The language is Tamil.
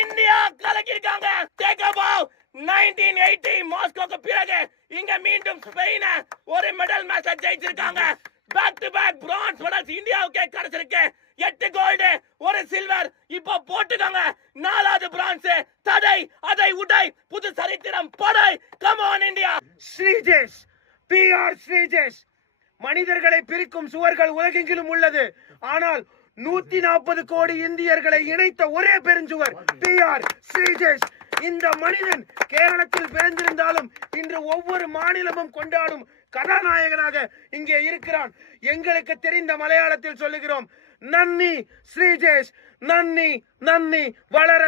இந்தியா கலக்கிருக்காங்க. டேக் அபவ் 1980 மாஸ்கோக்கு பிறகு இங்க மீண்டும் ஸ்பெயினை ஒரு மெடல் மேட்ச் ஜெயிச்சிருக்காங்க. Back to back France medals இந்தியாவுக்கே கிடைச்சிருக்கு. 8 கோல்டு 1 சில்வர். இப்போ போட்டுக்காங்க 4வது பிரான்ஸ். தடை அதை உடை, புது சரித்திரம் படை. Come on India. Sreejesh, PR Sreejesh. மனிதர்களை பிரிக்கும் சுவர்கள் உலகெங்கிலும் உள்ளது. ஆனால் 140 கோடி இந்தியர்களை இணைத்த ஒரே பெருஞ்சுவர் PR ஸ்ரீஜேஷ். இந்த மனிதன் கேரளத்தில் பிறந்திருந்தாலும் இன்று ஒவ்வொரு மாநிலமும் கொண்டாடும் கதாநாயகனாக இங்கே இருக்கிறான். எங்களுக்கு தெரிந்த மலையாளத்தில் சொல்லுகிறோம், நன்னி ஸ்ரீஜேஷ், நன்னி நன்னி, வளர